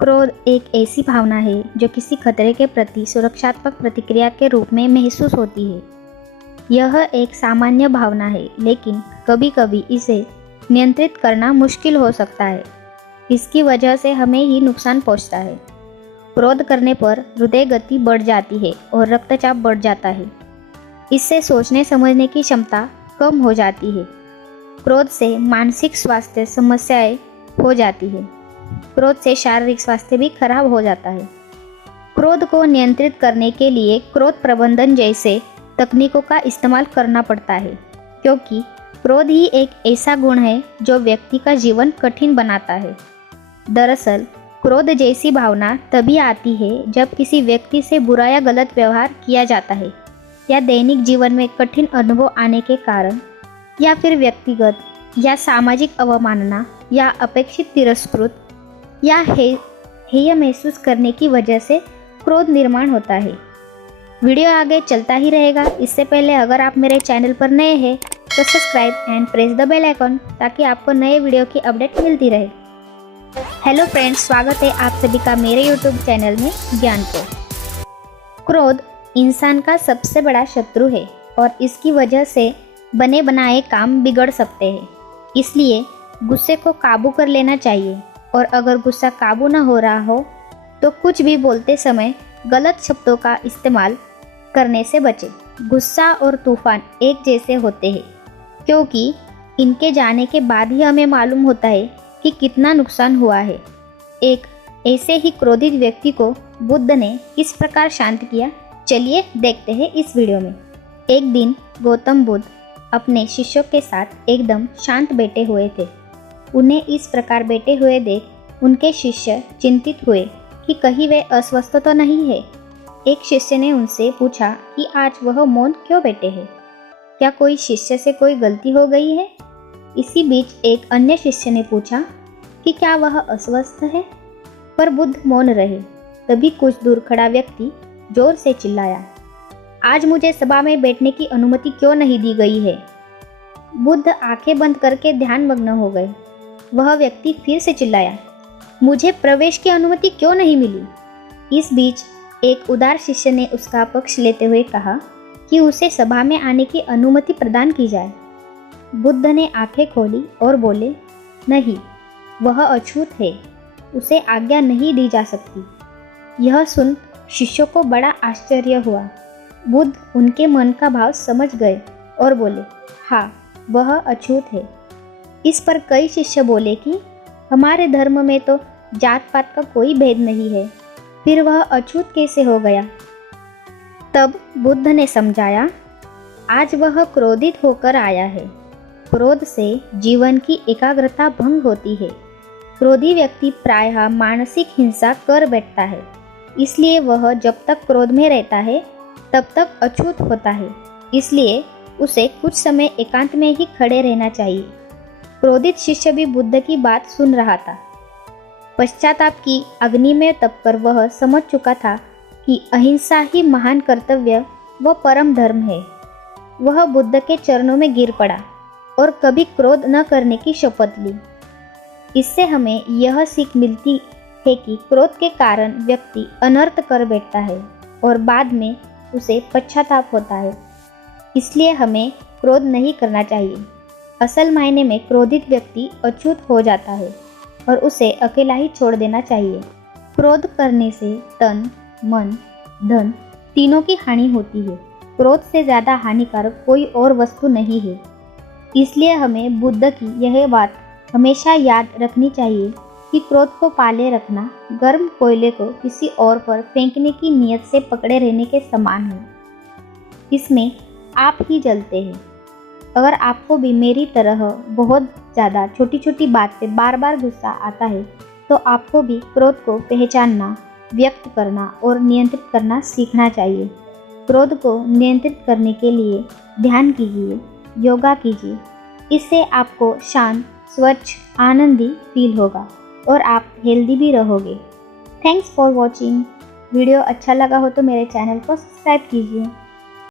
क्रोध एक ऐसी भावना है जो किसी खतरे के प्रति सुरक्षात्मक प्रतिक्रिया के रूप में महसूस होती है। यह एक सामान्य भावना है, लेकिन कभी कभी इसे नियंत्रित करना मुश्किल हो सकता है। इसकी वजह से हमें ही नुकसान पहुंचता है। क्रोध करने पर हृदय गति बढ़ जाती है और रक्तचाप बढ़ जाता है। इससे सोचने समझने की क्षमता कम हो जाती है। क्रोध से मानसिक स्वास्थ्य समस्याएं हो जाती है। क्रोध से शारीरिक स्वास्थ्य भी खराब हो जाता है। क्रोध को नियंत्रित करने के लिए क्रोध प्रबंधन जैसे तकनीकों का इस्तेमाल करना पड़ता है, क्योंकि क्रोध ही एक ऐसा गुण है जो व्यक्ति का जीवन कठिन बनाता है। दरअसल क्रोध जैसी भावना तभी आती है जब किसी व्यक्ति से बुरा या गलत व्यवहार किया जाता है, या दैनिक जीवन में कठिन अनुभव आने के कारण, या फिर व्यक्तिगत या सामाजिक अवमानना या अपेक्षित तिरस्कृत या हेय महसूस करने की वजह से क्रोध निर्माण होता है। वीडियो आगे चलता ही रहेगा। इससे पहले अगर आप मेरे चैनल पर नए हैं तो subscribe and press the bell icon, ताकि आपको नए वीडियो की अपडेट मिलती रहे। हेलो फ्रेंड्स, स्वागत है आप सभी का मेरे यूट्यूब चैनल में ज्ञान को। क्रोध इंसान का सबसे बड़ा शत्रु है और इसकी वजह से बने बनाए काम बिगड़ सकते हैं। इसलिए गुस्से को काबू कर लेना चाहिए, और अगर गुस्सा काबू न हो रहा हो तो कुछ भी बोलते समय गलत शब्दों का इस्तेमाल करने से बचें। गुस्सा और तूफान एक जैसे होते हैं, क्योंकि इनके जाने के बाद ही हमें मालूम होता है कि कितना नुकसान हुआ है। एक ऐसे ही क्रोधित व्यक्ति को बुद्ध ने किस प्रकार शांत किया, चलिए देखते हैं इस वीडियो में। एक दिन गौतम बुद्ध अपने शिष्यों के साथ एकदम शांत बैठे हुए थे। उन्हें इस प्रकार बैठे हुए देख उनके शिष्य चिंतित हुए कि कहीं वे अस्वस्थ तो नहीं है। एक शिष्य ने उनसे पूछा कि आज वह मौन क्यों बैठे हैं, क्या कोई शिष्य से कोई गलती हो गई है। इसी बीच एक अन्य शिष्य ने पूछा कि क्या वह अस्वस्थ है, पर बुद्ध मौन रहे। तभी कुछ दूर खड़ा व्यक्ति जोर से चिल्लाया, आज मुझे सभा में बैठने की अनुमति क्यों नहीं दी गई है। बुद्ध आंखें बंद करके ध्यान मग्न हो गए। वह व्यक्ति फिर से चिल्लाया, मुझे प्रवेश की अनुमति क्यों नहीं मिली। इस बीच एक उदार शिष्य ने उसका पक्ष लेते हुए कहा कि उसे सभा में आने की अनुमति प्रदान की जाए। बुद्ध ने आंखें खोली और बोले, नहीं, वह अछूत है, उसे आज्ञा नहीं दी जा सकती। यह सुन शिष्यों को बड़ा आश्चर्य हुआ। बुद्ध उनके मन का भाव समझ गए और बोले, हाँ, वह अछूत है। इस पर कई शिष्य बोले कि हमारे धर्म में तो जात पात का कोई भेद नहीं है, फिर वह अछूत कैसे हो गया। तब बुद्ध ने समझाया, आज वह क्रोधित होकर आया है। क्रोध से जीवन की एकाग्रता भंग होती है। क्रोधी व्यक्ति प्रायः मानसिक हिंसा कर बैठता है, इसलिए वह जब तक क्रोध में रहता है तब तक अछूत होता है। इसलिए उसे कुछ समय एकांत में ही खड़े रहना चाहिए। क्रोधित शिष्य भी बुद्ध की बात सुन रहा था। पश्चाताप की अग्नि में तपकर वह समझ चुका था कि अहिंसा ही महान कर्तव्य व परम धर्म है। वह बुद्ध के चरणों में गिर पड़ा और कभी क्रोध न करने की शपथ ली। इससे हमें यह सीख मिलती है कि क्रोध के कारण व्यक्ति अनर्थ कर बैठता है और बाद में उसे पश्चाताप होता है। इसलिए हमें क्रोध नहीं करना चाहिए। असल मायने में क्रोधित व्यक्ति अछूत हो जाता है और उसे अकेला ही छोड़ देना चाहिए। क्रोध करने से तन, मन, धन तीनों की हानि होती है। क्रोध से ज़्यादा हानिकारक कोई और वस्तु नहीं है। इसलिए हमें बुद्ध की यह बात हमेशा याद रखनी चाहिए कि क्रोध को पाले रखना गर्म कोयले को किसी और पर फेंकने की नीयत से पकड़े रहने के समान है। इसमें आप ही जलते हैं। अगर आपको भी मेरी तरह बहुत ज़्यादा छोटी छोटी बात पे बार बार गुस्सा आता है, तो आपको भी क्रोध को पहचानना, व्यक्त करना और नियंत्रित करना सीखना चाहिए। क्रोध को नियंत्रित करने के लिए ध्यान कीजिए, योगा कीजिए। इससे आपको शांत, स्वच्छ, आनंदी फील होगा और आप हेल्दी भी रहोगे। Thanks for watching. वीडियो अच्छा लगा हो तो मेरे चैनल को सब्सक्राइब कीजिए।